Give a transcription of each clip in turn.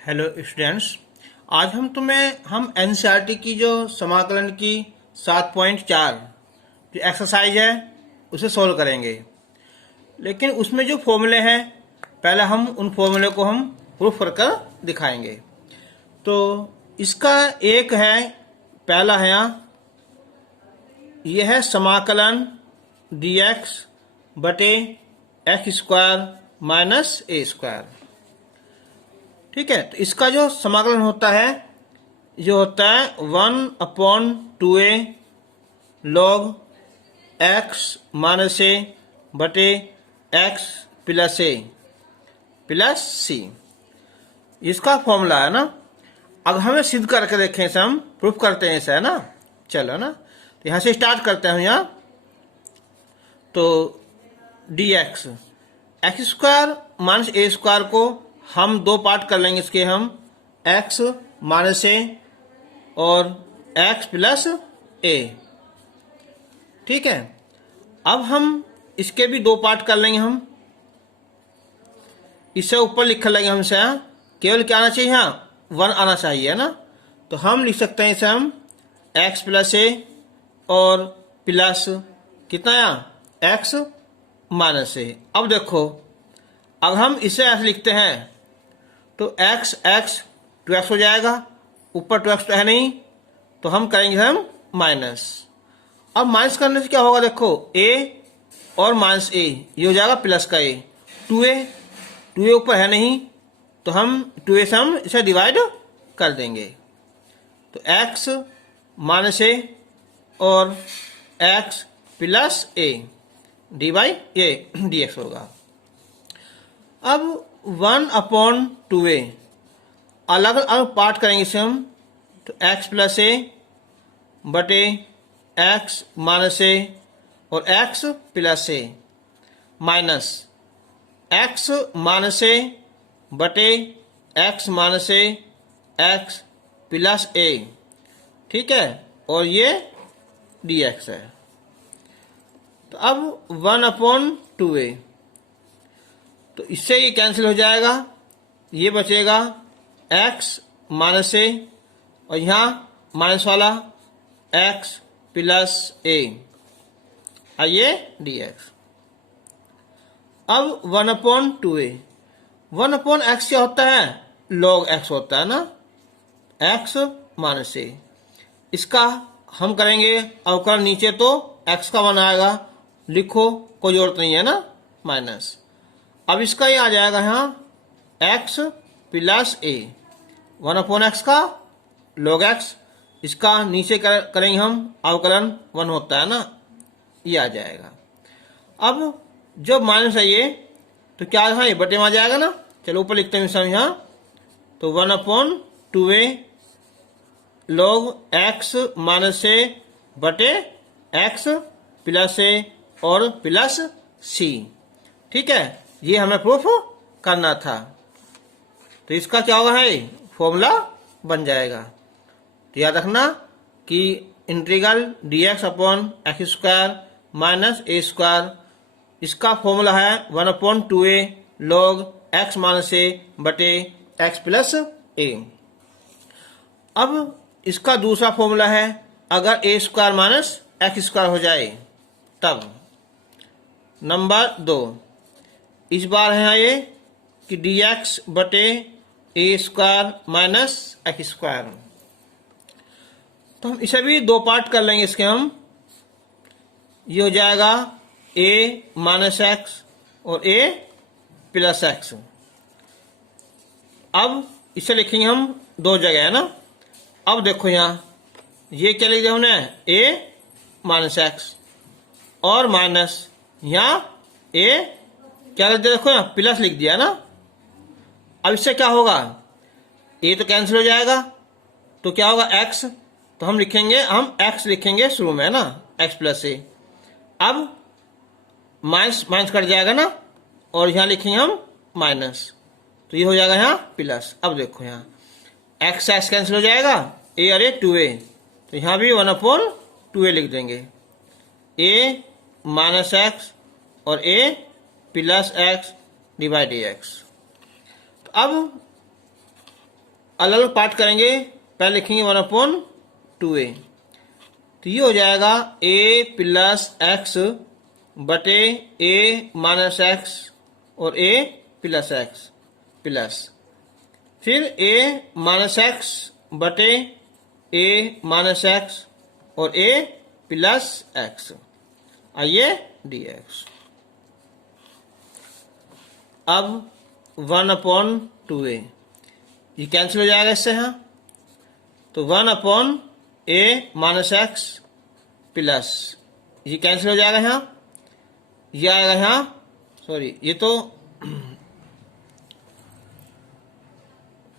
Hello students. आज हम NCERT की जो समाकलन की 7.4 जो एक्सरसाइज है उसे सोल्व करेंगे। लेकिन उसमें जो फॉर्मूले हैं पहले हम उन फॉर्मूले को हम प्रूफ कर दिखाएंगे। तो इसका एक है, पहला है यहाँ, यह है समाकलन dx बटे एक्स स्क्वायर माइनस ए स्क्वायर। ठीक है, तो इसका जो समाकलन होता है जो होता है 1/2a log x माइनस ए बटे x प्लस ए प्लस सी। इसका फॉर्मूला है ना। अब हमें सिद्ध करके देखें, इसे हम प्रूफ करते हैं इसे, है ना। चलो ना, तो यहाँ से स्टार्ट करते हैं यहाँ। तो dx एक्स स्क्वायर माइनस ए स्क्वायर को हम दो पार्ट कर लेंगे इसके, हम x माइनस ए और x प्लस ए। ठीक है, अब हम इसके भी दो पार्ट कर लेंगे। हम इसे ऊपर लिख लेंगे, हमसे केवल क्या आना चाहिए, यहाँ 1 आना चाहिए, है ना। तो हम लिख सकते हैं इसे हम x प्लस ए और प्लस कितना यहाँ x माइनस ए। अब देखो, अब हम इसे ऐसे लिखते हैं तो x 2x हो जाएगा, ऊपर 2x तो है नहीं, तो हम करेंगे हम माइनस। अब माइनस करने से क्या होगा, देखो a और माइनस a ये हो जाएगा प्लस का a। 2a ऊपर है नहीं, तो हम 2a से हम इसे डिवाइड कर देंगे। तो x माइनस a और x प्लस a dx होगा। अब 1/2a अलग अलग पार्ट करेंगे इसे हम। तो x प्लस ए बटे x माइनस ए और x प्लस ए माइनस x माइनस ए बटे x माइनस ए x प्लस ए। ठीक है, और ये dx है। तो अब 1/2a, तो इससे ये कैंसिल हो जाएगा, ये बचेगा x माइनस ए और यहाँ माइनस वाला x प्लस ए, ये dx। अब 1/2a 1/x क्या होता है, log x होता है ना, x माइनस ए। इसका हम करेंगे अवकलन नीचे, तो x का 1 आएगा, लिखो कोई जरूरत नहीं है ना, माइनस। अब इसका ये आ जाएगा यहाँ x प्लस ए, 1/x का log x। इसका नीचे करेंगे हम अवकलन 1 होता है ना, ये आ जाएगा। अब जब माइनस है ये, तो क्या यहाँ ये बटे में आ जाएगा ना। चलो ऊपर लिखते हैं हम यहाँ। तो 1/2a log x माइनस ए बटे x प्लस ए और प्लस सी। ठीक है, ये हमें प्रूफ करना था। तो इसका क्या होगा, है फॉर्मूला बन जाएगा। तो याद रखना कि integral dx upon x square minus ए स्क्वायर, इसका फॉर्मूला है 1/2a log x माइनस ए बटे x प्लस ए। अब इसका दूसरा फॉर्मूला है, अगर ए स्क्वायर माइनस एक्स स्क्वायर हो जाए तब। नंबर 2, इस बार है ये कि dx बटे ए स्क्वायर माइनस एक्स स्क्वायर। तो हम इसे भी दो पार्ट कर लेंगे इसके हम। ये हो जाएगा a माइनस एक्स और a प्लस एक्स। अब इसे लिखेंगे हम दो जगह, है ना। अब देखो यहाँ ये क्या लिख दिया हमने, a माइनस एक्स और माइनस यहाँ a क्या कर दिया, देखो यहाँ प्लस लिख दिया ना। अब इससे क्या होगा, a तो कैंसिल हो जाएगा, तो क्या होगा x, तो हम लिखेंगे, हम x लिखेंगे शुरू में, है ना, x प्लस ए। अब माइनस माइनस कट जाएगा ना, और यहाँ लिखेंगे हम माइनस, तो ये हो जाएगा यहाँ प्लस। अब देखो यहाँ x कैंसिल हो जाएगा, a और a 2a, तो यहाँ भी 1/2a लिख देंगे, a माइनस एक्स और a plus x divide dx। तो अब अलग अलग पार्ट करेंगे। पहले लिखेंगे 1/2a, तो ये हो जाएगा a प्लस एक्स बटे a माइनस एक्स और a प्लस एक्स प्लस फिर a माइनस एक्स बटे a माइनस एक्स और a प्लस एक्स, आइए dx। अब 1/2a ये कैंसिल हो जाएगा इससे, हाँ, तो 1/a माइनस एक्स प्लस ये कैंसिल हो जाएगा यहाँ, ये आएगा यहाँ, सॉरी ये तो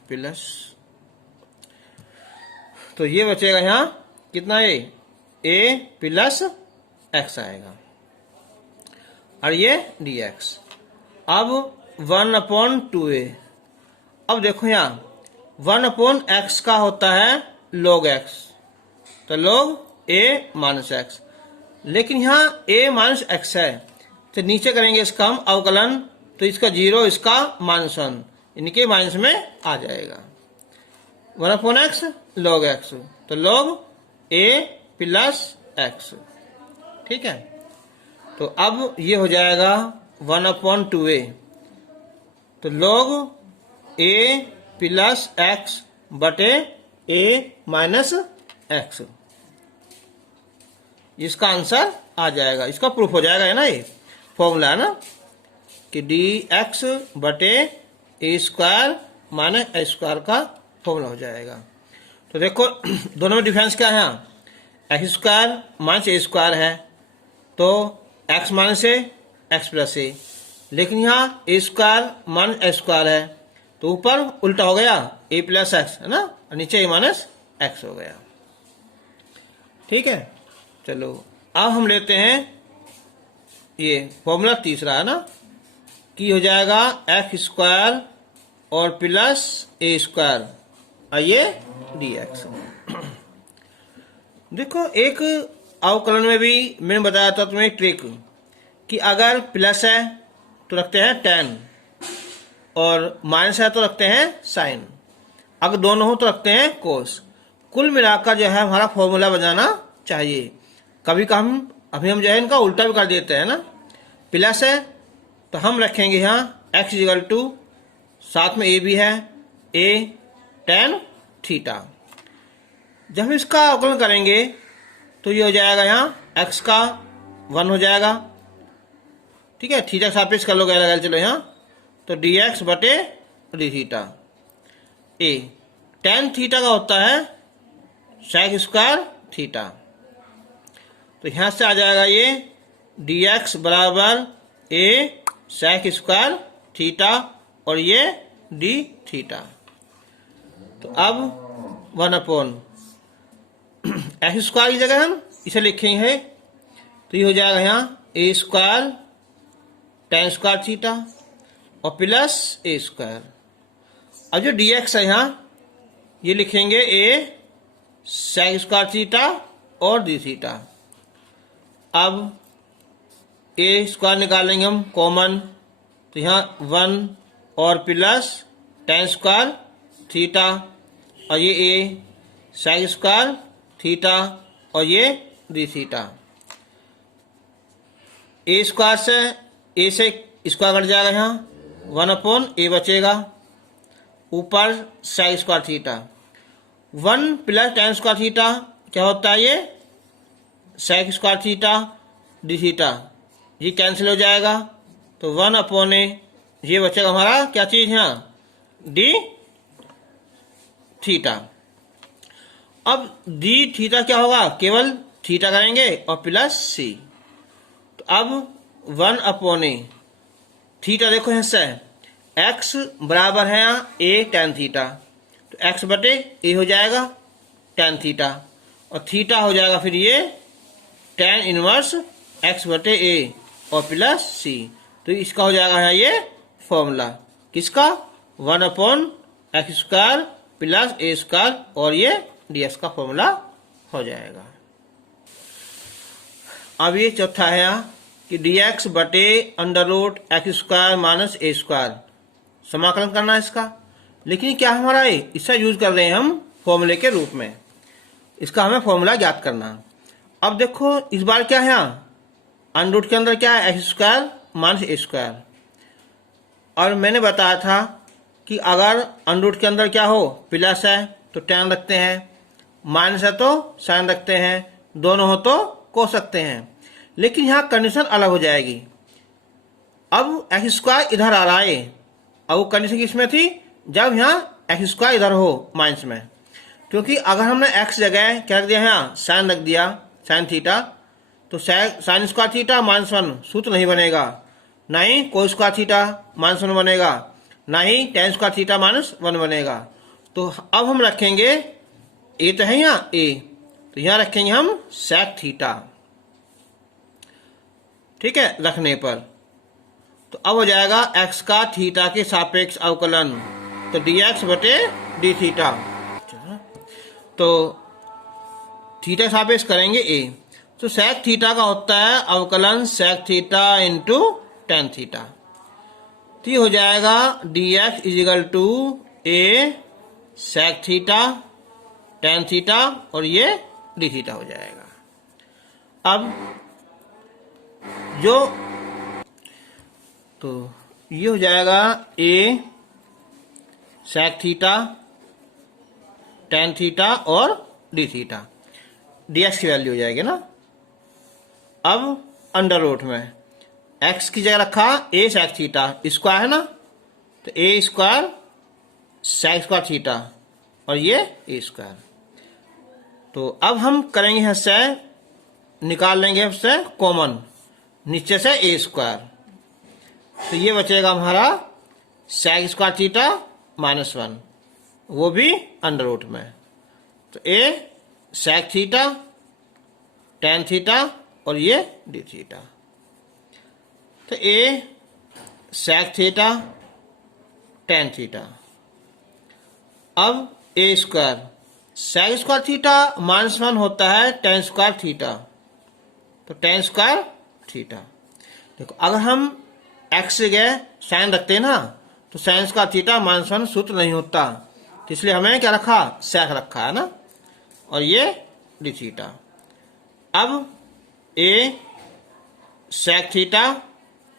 प्लस, तो ये बचेगा यहाँ कितना, a प्लस एक्स आएगा और ये dx। अब 1/2a, अब देखो यहाँ 1/x का होता है log x, तो log a माइनस एक्स, लेकिन यहाँ a माइनस एक्स है तो नीचे करेंगे इसका हम अवकलन, तो इसका 0 इसका -1, इनके माइनस में आ जाएगा। 1/x log x, तो log a प्लस एक्स, ठीक है। तो अब ये हो जाएगा 1/2a, तो log a प्लस एक्स बटे a माइनस एक्स, इसका आंसर आ जाएगा, इसका प्रूफ हो जाएगा, है ना, ये फॉर्मूला है ना कि dx बटे a square minus a square का फॉर्मूला हो जाएगा। तो देखो दोनों में डिफरेंस क्या है, x square minus a square है तो x minus a x plus a, लेकिन यहाँ a square minus a square है तो ऊपर उल्टा हो गया a प्लस एक्स, है ना, और नीचे a माइनस एक्स हो गया, ठीक है। चलो अब हम लेते हैं ये फॉर्मूला तीसरा, है ना, कि हो जाएगा एक्स स्क्वायर और प्लस a स्क्वायर, आइए dx। देखो एक अवकलन में भी मैंने बताया था तुम्हें एक ट्रिक कि अगर प्लस है तो रखते हैं tan और माइनस है तो रखते हैं साइन, अगर दोनों हो तो रखते हैं cos। कुल मिलाकर जो है हमारा फॉर्मूला बनाना चाहिए। कभी का हम जो है इनका उल्टा भी कर देते हैं ना, प्लस है तो हम रखेंगे यहाँ x इक्वल टू, साथ में a भी है, a tan थीटा। जब हम इसका अवकलन करेंगे तो ये हो जाएगा यहाँ x का 1 हो जाएगा, ठीक है, थीटा सापेक्ष कर लो, चलो यहाँ, तो dx बटे d theta, a tan theta का होता है sec स्क्वायर थीटा, तो यहाँ से आ जाएगा ये dx बराबर a sec स्क्वायर थीटा और ये d थीटा। तो अब 1/x स्क्वायर की जगह हम इसे लिखेंगे तो ये हो जाएगा यहाँ a square tan square theta और प्लस a स्क्वायर। अब जो dx है यहाँ ये लिखेंगे a sec स्क्वायर थीटा और d थीटा। अब a स्क्वायर निकालेंगे हम कॉमन, तो यहाँ 1 और प्लस tan स्क्वायर थीटा और ये a sec स्क्वायर थीटा और ये d थीटा। a स्क्वायर से a से स्क्वायर कट जाएगा, यहाँ 1/a बचेगा, ऊपर sec square theta, 1 plus tan square theta क्या होता है, ये sec square theta d theta, ये कैंसिल हो जाएगा, तो 1/a ये बचेगा हमारा क्या चीज यहाँ, d थीटा। अब d थीटा क्या होगा, केवल थीटा करेंगे और प्लस c, तो अब 1/a थीटा देखो यहाँ से x बराबर है यहाँ a tan थीटा, तो x बटे a हो जाएगा tan थीटा और थीटा हो जाएगा फिर ये tan इनवर्स x बटे a और प्लस c, तो इसका हो जाएगा यहाँ ये फॉर्मूला किसका, 1/x square plus a square और ये dx का फॉर्मूला हो जाएगा। अब ये चौथा है यहाँ कि dx बटे under root x square minus a square, समाकलन करना है इसका, लेकिन क्या हमारा है, इसका यूज कर रहे हैं हम फॉर्मूले के रूप में। इसका हमें फॉर्मूला ज्ञात करना। अब देखो इस बार क्या है, यहाँ अंडर रूट के अंदर क्या है, एक्स स्क्वायर माइनस ए स्क्वायर। और मैंने बताया था कि अगर अंडर रूट के अंदर क्या हो, प्लस है तो टेन रखते हैं, माइनस है तो साइन रखते हैं, दोनों हो तो कोस सकते हैं। लेकिन यहाँ कंडीशन अलग हो जाएगी। अब एक्स स्क्वायर इधर आ रहा है, अब वो कंडीशन किसमें थी, जब यहाँ एक्स स्क्वायर इधर हो माइनस में। क्योंकि अगर हमने एक्स जगह क्या रख दिया, यहाँ साइन रख दिया, साइन थीटा, तो साइन स्क्वायर थीटा माइनस 1 सूत्र नहीं बनेगा, ना ही कोस स्क्वायर थीटा माइनस 1 बनेगा, ना ही टेन स्क्वायर थीटा माइनस 1 बनेगा। तो अब हम रखेंगे, ए तो है यहाँ ए, तो यहाँ रखेंगे हम सेक थीटा। ठीक है, रखने पर तो अब हो जाएगा एक्स का थीटा के सापेक्ष अवकलन, तो dx बटे डी थीटा। तो थीटा सापेक्ष करेंगे ए, तो सेक थीटा का होता है अवकलन sec theta into tan theta. तो ये हो जाएगा dx equal to A sec theta tan theta और ये डी थीटा हो जाएगा। अब जो तो ये हो जाएगा ए सेक थीटा टेन थीटा और डी थीटा, dx की वैल्यू हो जाएगी ना। अब अंडर रूट में x की जगह रखा ए सेक थीटा, स्क्वायर है ना, तो ए स्क्वायर सेक स्क्वायर थीटा और ये ए स्क्वायर। तो अब हम करेंगे यहाँ से निकाल लेंगे इससे कॉमन, नीचे से ए स्क्वायर, तो ये बचेगा हमारा सेक स्क्वायर थीटा माइनस 1, वो भी अंडर रूट में। तो a sec theta tan theta और ये डी थीटा। तो a sec theta tan theta. अब a square sec square theta minus 1 होता है टेन स्क्वायर थीटा, तो टेन स्क्वायर थीटा। देखो अगर हम एक्स जगह साइन रखते हैं ना, तो साइन स्क्वायर थीटा माइनस 1 सूत्र नहीं होता, तो इसलिए हमें क्या रखा, सेक रखा है ना, और ये डी थीटा। अब ए सेक थीटा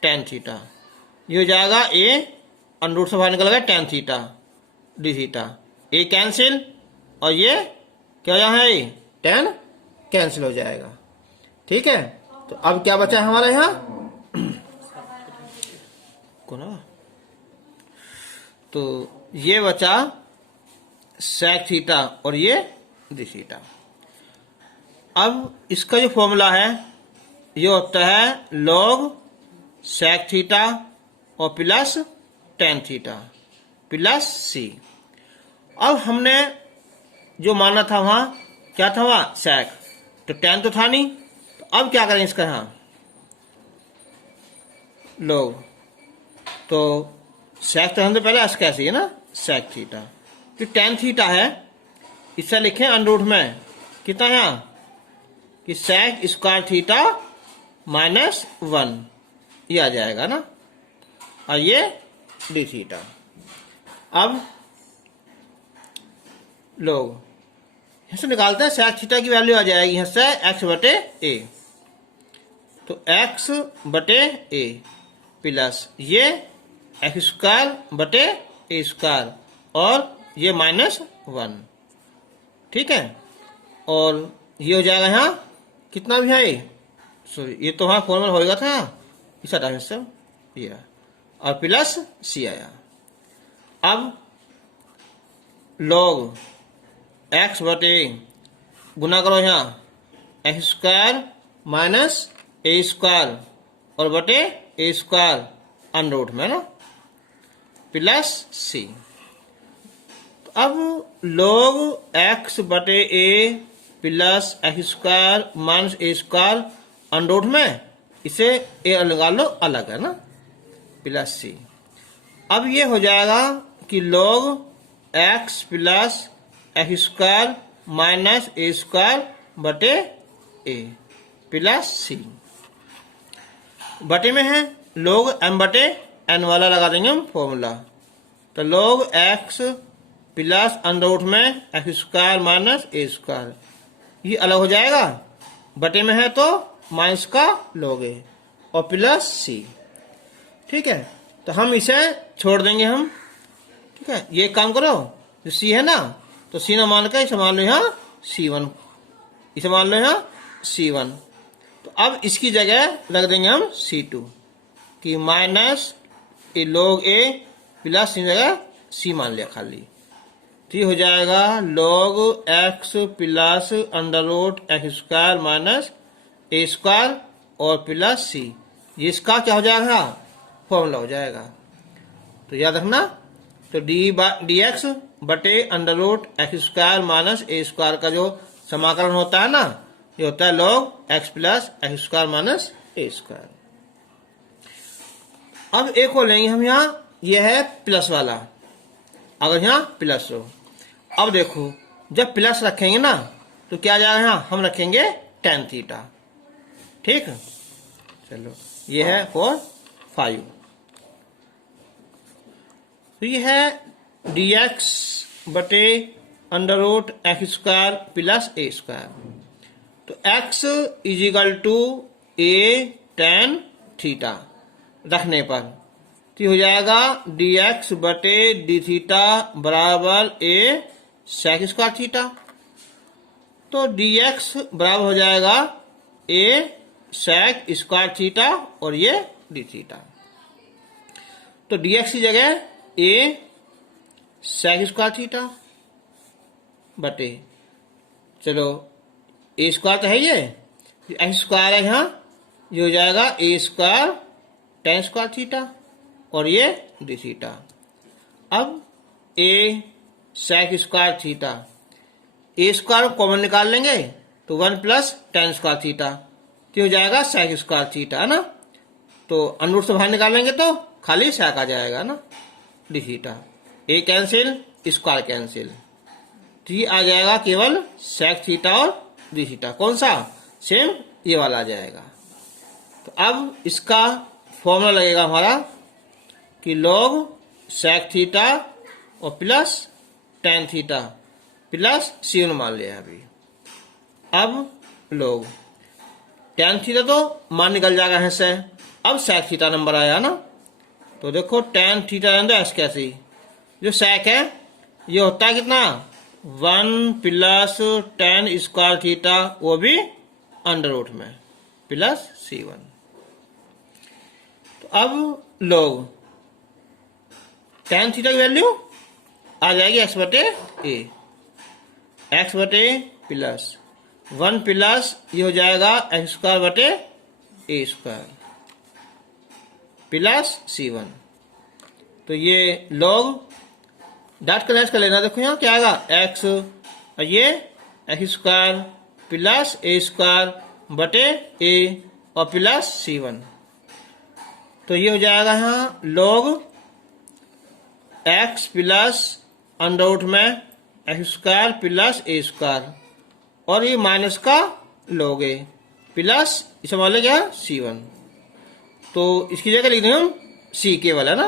टेन थीटा, ये हो जाएगा ए अंडर रूट से बाहर निकल गया टेन थीटा डी थीटा, ए कैंसिल और ये क्या यहाँ है टेन कैंसिल हो जाएगा। ठीक है, तो अब क्या बचा है हमारा यहाँ कोना, तो ये बचा सेक थीटा और ये डी थीटा। अब इसका जो फॉर्मूला है ये होता है लॉग सेक थीटा और प्लस टेन थीटा प्लस सी। अब हमने जो माना था वहां क्या था, वहां सेक, तो टेन तो था नहीं, तो अब क्या करें इसका, यहाँ लॉग, तो सेक तो हम तो पहले एस कैसी है ना, सेक थीटा, तो टेन थीटा है, इससे लिखें अंडर रूट में कितना है यहाँ कि सेक स्क्वायर थीटा माइनस 1, ये आ जाएगा ना, और ये डी थीटा। अब लोग इससे निकालते हैं, सेक थीटा की वैल्यू आ जाएगी यहाँ से एक्स बटे ए, तो एक्स बटे ए प्लस ये एक्स स्क्वायर बटे ए स्क्वायर और ये माइनस 1। ठीक है, और ये हो जाएगा यहाँ कितना भी है, सॉरी ये तो हाँ फॉर्मूला होएगा था इस टाइम से ये, और प्लस सी आया। अब लॉग एक्स बटे गुना करो यहाँ एक्स स्क्वायर माइनस ए स्क्वायर और बटे ए स्क्वायर अंडर रूट में ना प्लस सी। तो अब लॉग एक्स बटे a plus x square minus A square under root में, इसे ए लगा लो अलग है ना, प्लस सी। अब ये हो जाएगा कि log x plus x square minus ए स्क्वायर बटे ए प्लस सी, बटे में है लॉग एम बटे एन वाला लगा देंगे हम फॉर्मूला, तो log x plus under root में एक्स स्क्वायर माइनस ए स्क्वायर, ये अलग हो जाएगा, बटे में है तो माइनस का log a और प्लस c। ठीक है, तो हम इसे छोड़ देंगे हम। ठीक है, ये काम करो, जो c है ना, तो c ना मान के इसे मान लो यहाँ c1, इसे मान लो यहाँ c1। तो अब इसकी जगह रख देंगे हम c2 कि minus A log a plus की जगह c मान लिया खाली। तो ये हो जाएगा log x plus under root x square minus ए स्क्वायर और प्लस c, ये इसका क्या हो जाएगा, फॉर्मूला हो जाएगा। तो याद रखना, तो डी एक्स बटे under root x square minus ए स्क्वायर का जो समाकलन होता है ना, ये होता है log x plus x square minus ए स्क्वायर। अब एक और लेंगे हम यहाँ, यह है प्लस वाला, अगर यहाँ प्लस हो। अब देखो, जब प्लस रखेंगे ना तो क्या आ जाएगा, यहाँ हम रखेंगे tan थीटा। ठीक, चलो ये है फॉर 5। तो ये है dx बटे under root x square plus ए स्क्वायर। तो x equal to a tan theta रखने पर तो हो जाएगा dx बटे डी थीटा बराबर a sec स्क्वायर थीटा। तो dx बराबर हो जाएगा a sec स्क्वायर थीटा और ये डी थीटा। तो dx की जगह a sec स्क्वायर थीटा बटे, चलो a स्क्वायर तो है, ये एक्स स्क्वायर है यहाँ, ये हो जाएगा a square tan square theta और ये डी थीटा। अब a sec square theta, A square common निकाल लेंगे तो 1 प्लस tan स्क्वायर थीटा, तो हो जाएगा sec स्क्वायर थीटा, है ना। तो अंडर रूट से बाहर निकालेंगे तो खाली sec आ जाएगा ना, डी थीटा। ए कैंसिल, स्क्वायर कैंसिल, तो ये आ जाएगा केवल sec थीटा और डी थीटा। कौन सा, सेम ये वाला आ जाएगा। तो अब इसका फॉर्मूला लगेगा हमारा कि log sec थीटा और plus tan theta plus c1 मान लिया अभी। अब log tan थीटा तो मान निकल जाएगा है से, अब sec थीटा नंबर आया ना, तो देखो tan थीटा एक्स कैसे, जो sec है ये होता है कितना, 1 प्लस tan स्क्वायर थीटा, वो भी अंडर रूट में प्लस c1। तो अब log tan थीटा की वैल्यू आ जाएगी x बटे ए, एक्स बटे प्लस 1 प्लस ये हो जाएगा एक्स स्क्वायर बटे ए स्क्वायर प्लस c1। तो ये log डॉट कलेक्ट कर लेना, देखो यहाँ क्या आएगा, x और ये एक्स स्क्वायर प्लस ए स्क्वायर बटे ए और प्लस c1। तो ये हो जाएगा यहाँ log x plus under root में एक्स स्क्वायर प्लस ए स्क्वायर और ये माइनस का log a प्लस इसे मान लेंगे क्या c1। तो इसकी जगह लिख देंगे हम c केवल, है ना।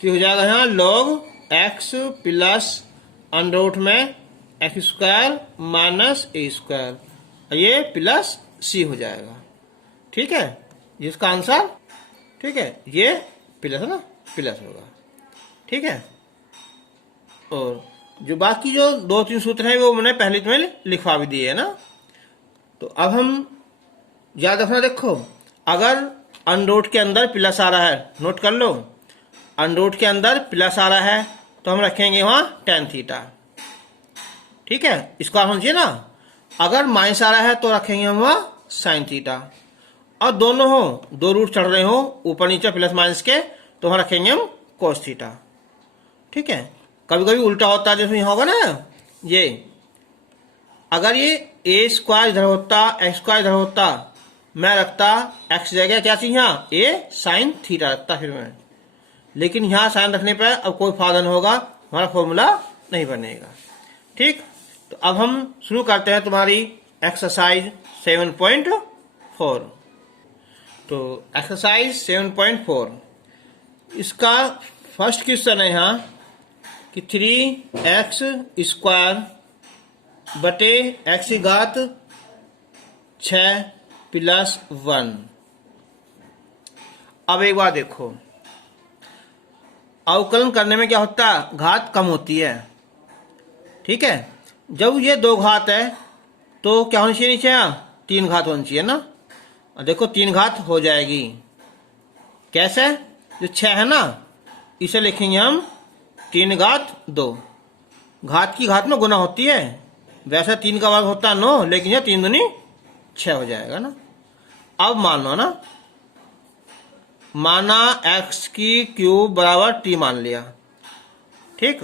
तो हो जाएगा यहाँ log x plus under root में एक्स स्क्वायर माइनस ए स्क्वायर और ये प्लस c हो जाएगा। ठीक है, ये इसका आंसर। ठीक है, ये प्लस है ना, प्लस होगा। ठीक है, और जो बाकी जो 2-3 सूत्र हैं वो मैंने पहले तुम्हें लिखवा भी दिए है ना। तो अब हम याद रखना, देखो अगर अंडर रूट के अंदर प्लस आ रहा है, नोट कर लो, अंडर रूट के अंदर प्लस आ रहा है तो हम रखेंगे वहां tan थीटा। ठीक है, इसको आप समझिए ना। अगर माइनस आ रहा है तो रखेंगे हम वहां sin थीटा, और दोनों हो, दो रूट चढ़ रहे हो ऊपर नीचे प्लस माइनस के, तो वहां रखेंगे हम cos थीटा। ठीक है, कभी कभी उल्टा होता है, जैसे यहाँ होगा ना, ये अगर ये ए स्क्वायर इधर होता, एक्स स्क्वायर इधर होता, मैं रखता एक्स जगह क्या चीज यहाँ ए साइन थीटा रखता फिर मैं, लेकिन यहाँ साइन रखने पर अब कोई फायदा नहीं होगा, हमारा फॉर्मूला नहीं बनेगा। ठीक, तो अब हम शुरू करते हैं तुम्हारी एक्सरसाइज 7.4। तो एक्सरसाइज 7.4 इसका फर्स्ट क्वेश्चन है यहाँ कि 3x स्क्वायर बटे x की घात 6 प्लस 1। अब एक बार देखो, अवकलन करने में क्या होता है, घात कम होती है। ठीक है, जब ये 2 घात है तो क्या होनी चाहिए, नीचे यहाँ 3 घात होनी चाहिए ना। और देखो 3 घात हो जाएगी। कैसे, जो 6 है ना, इसे लिखेंगे हम 3 घात 2। घात की घात में गुना होती है, वैसे 3 का वर्ग होता है 9, लेकिन यह 3 दूनी 6 हो जाएगा ना। अब मान लो ना, माना x की क्यूब बराबर t मान लिया। ठीक,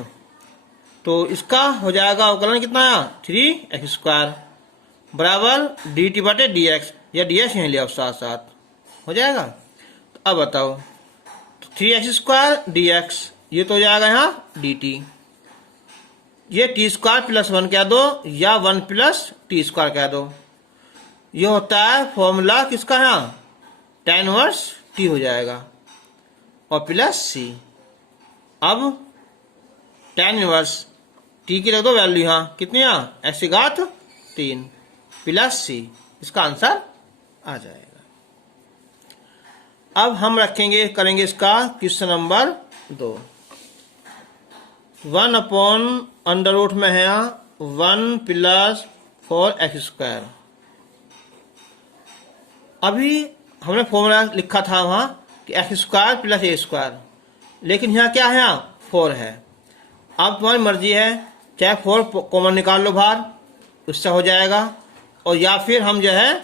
तो इसका हो जाएगा अवकलन कितना, 3x स्क्वायर बराबर dt बटे dx, या dx यहीं लिया साथ साथ हो जाएगा। तो अब बताओ, तो 3x स्क्वायर dx, ये तो हो जाएगा यहाँ dt, ये t स्क्वायर प्लस 1 कह दो या 1 प्लस t स्क्वायर कह दो। ये होता है फॉर्मूला किसका, यहाँ tan इनवर्स t हो जाएगा और प्लस c। अब tan इनवर्स t की रख दो वैल्यू, यहाँ कितनी, यहाँ x की घात 3 प्लस c, इसका आंसर आ जाएगा। अब हम रखेंगे, करेंगे इसका question number 2। 1 upon under root में है 1 प्लस 4x स्क्वायर। अभी हमने फॉर्मूला लिखा था वहां कि x square plus a square, लेकिन यहाँ क्या है, यहाँ 4 है। अब तुम्हारी मर्जी है, चाहे 4 कॉमन निकाल लो बाहर, उससे हो जाएगा, और या फिर हम जो है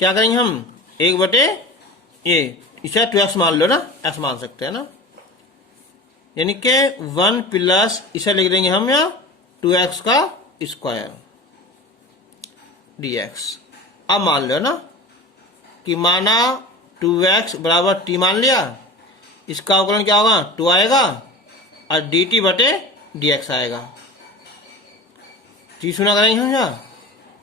क्या करेंगे, हम 1 बटे a, इसे 2x मान लो ना, x मान सकते हैं ना, यानी कि 1 प्लस इसे लिख देंगे हम यहाँ 2x का स्क्वायर dx। अब मान लो ना कि माना 2x बराबर t मान लिया, इसका अवकलन क्या होगा, 2 आएगा और dt बटे dx आएगा। t सुना करेंगे हम यहाँ,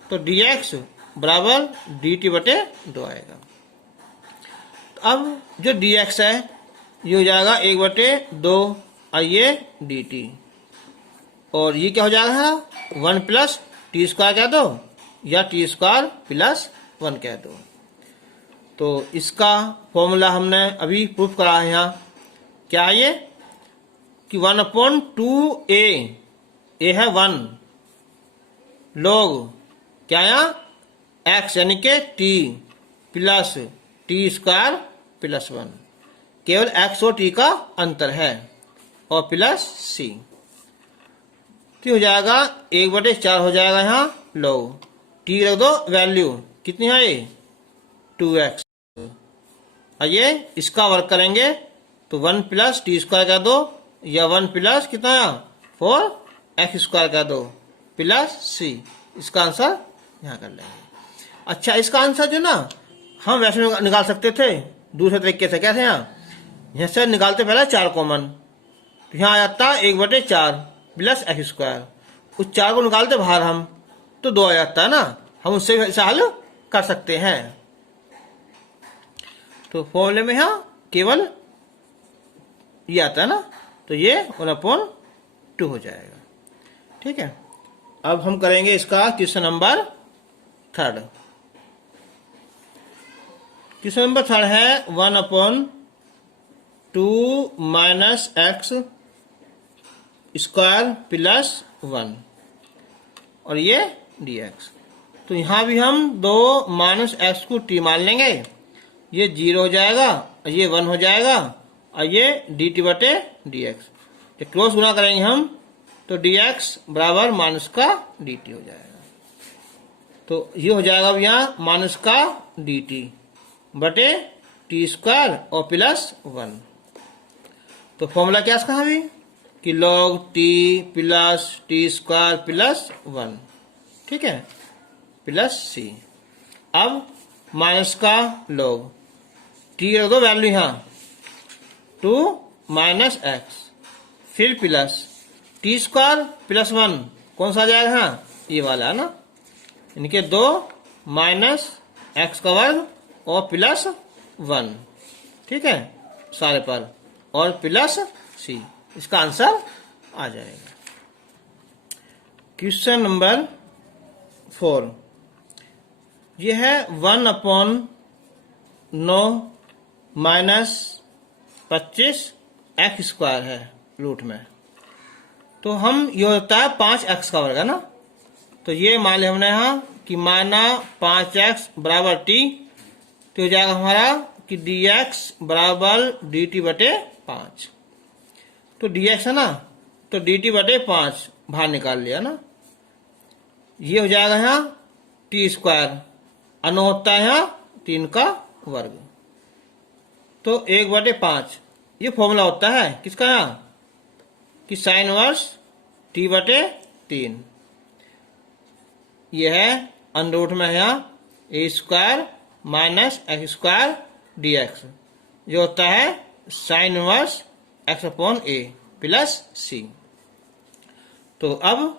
तो dx बराबर dt बटे 2 आएगा। तो अब जो dx है ये हो जाएगा 1 बटे 2 और ये dt, और ये क्या हो जाएगा 1 प्लस टी स्क्वायर कह दो या टी स्क्वायर प्लस 1 कह दो। तो इसका फॉर्मूला हमने अभी प्रूफ करा है। यहाँ क्या है ये कि 1/2a, a है 1 लोग क्या यहाँ x यानी के t plus T square plus 1, केवल x और t का अंतर है, और प्लस c, तो हो जाएगा 1/4 हो जाएगा यहाँ लोग, t रख दो वैल्यू कितनी है ये 2x, और ये इसका वर्क करेंगे तो 1 प्लस टी स्क्वायर कर दो या 1 प्लस कितना 4x स्क्वायर कर दो प्लस c, इसका आंसर यहाँ कर लेंगे। अच्छा, इसका आंसर जो ना हम वैसे निकाल सकते थे दूसरे तरीके से। कैसे, यहाँ से निकालते पहले 4 कॉमन, तो यहाँ आ जाता 1/4 प्लस x स्क्वायर, उस 4 को निकालते बाहर हम तो 2 आ जाता है ना, हम उससे इसे हल कर सकते हैं। तो फॉर्मूले में यहाँ केवल ये आता है ना, तो ये 1/2 हो जाएगा। ठीक है, अब हम करेंगे इसका क्वेश्चन नंबर 3। क्वेश्चन नंबर 3 है 1/2 माइनस x स्क्वायर प्लस 1 और ये dx। तो यहाँ भी हम 2 माइनस x को t मान लेंगे, ये 0 हो जाएगा और ये 1 हो जाएगा, और ये dt बटे dx। तो क्रॉस गुना करेंगे हम तो dx बराबर माइनस का dt हो जाएगा। तो ये हो जाएगा अब यहाँ माइनस का dt बटे टी स्क्वायर और प्लस 1। तो फॉर्मूला क्या इसका अभी कि log t plus T square plus 1, ठीक है, प्लस c। अब माइनस का log t रख दो वैल्यू यहाँ 2 माइनस x, फिर प्लस टी स्क्वायर प्लस 1 कौन सा आ जाएगा, हाँ ये वाला है ना, इनके 2 माइनस x का वर्ग और प्लस 1, ठीक है, सारे पर, और प्लस सी। इसका आंसर आ जाएगा। क्वेश्चन नंबर 4, ये है 1/9 माइनस 25 एक्स स्क्वायर है रूट में। तो हम ये होता है 5x का वर्ग है ना, तो ये मान लिया हमने यहाँ कि माना 5x बराबर t, तो हो जाएगा हमारा कि dx बराबर dt बटे 5। तो dx है ना, तो dt बटे 5 बाहर निकाल लिया ना, ये हो जाएगा यहाँ t स्क्वायर, अनु होता है यहाँ 3 का वर्ग, तो 1/5 ये फॉर्मूला होता है किसका यहाँ कि साइन इनवर्स t बटे 3। ये है अंडर रूट में यहाँ a square minus x square d x, जो होता है sine inverse x upon a plus c. तो अब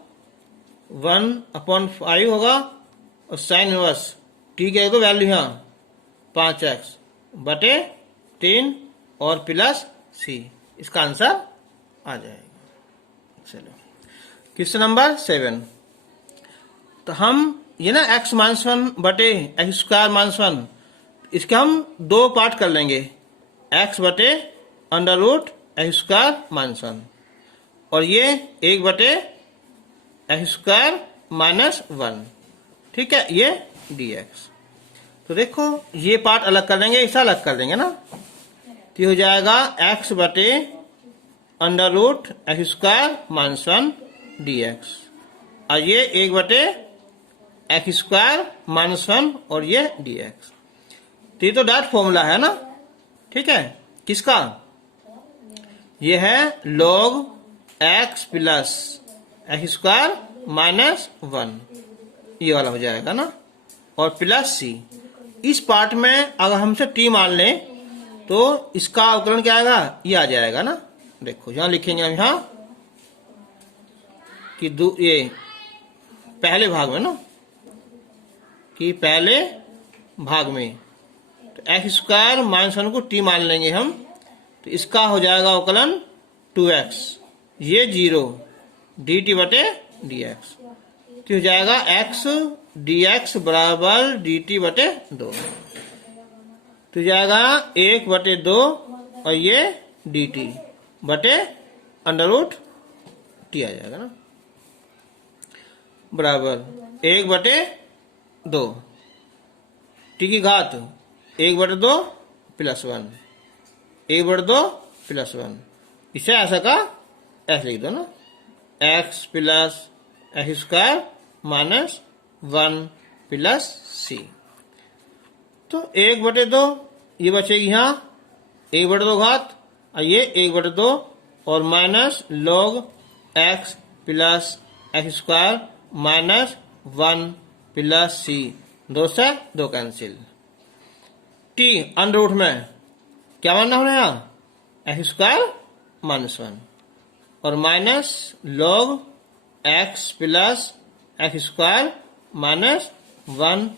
1/5 होगा और साइन इनवर्स t के तो वैल्यू यहाँ 5x बटे 3 और प्लस सी। इसका आंसर आ जाएगा। चलो क्वेश्चन नंबर 7, तो हम ये ना x-1 बटे एक्स स्क्वायर माइनस 1, इसके हम 2 पार्ट कर लेंगे, x बटे under root x square minus 1 और ये 1 बटे एक्स स्क्वायर माइनस 1, ठीक है, ये dx। तो देखो ये पार्ट अलग कर देंगे, इसे अलग कर देंगे ना, तो हो जाएगा x बटे under root x square minus 1 dx और ये 1 बटे एक्स स्क्वायर माइनस 1 और ये dx। तो ये तो डायरेक्ट फॉर्मूला है ना, ठीक है, किसका, ये है log x plus x square minus 1, ये वाला हो जाएगा ना, और प्लस सी। इस पार्ट में अगर हमसे t मान लें तो इसका अवकलन क्या आएगा, ये आ जाएगा ना। देखो यहां लिखेंगे हम यहाँ कि ये पहले भाग में ना, कि पहले भाग में तो एक्स स्क्वायर माइनस 1 को t मान लेंगे हम, तो इसका हो जाएगा अवकलन 2x, ये 0 dt बटे dx, तो हो जाएगा x dx बराबर dt बटे 2, तो हो जाएगा 1 बटे 2 और ये dt बटे अंडर रूट t आ जाएगा ना, बराबर 1 बटे 2 t की घात 1 बटे 2 प्लस 1, 1 बटे 2 प्लस 1, इसे ऐसा का ऐसे लिख दो ना, x plus x square minus 1 plus c. तो 1 बटे 2 ये बचेगी यहाँ 1 बटे 2 घात और ये 1 बटे 2 और minus log x plus x square minus 1 plus c, 2 से 2 कैंसिल। t अंडर रूट में क्या मानना होना यहाँ एक्स स्क्वायर माइनस 1 और minus log x plus x square minus 1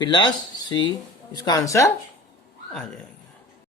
plus c, इसका आंसर आ जाएगा।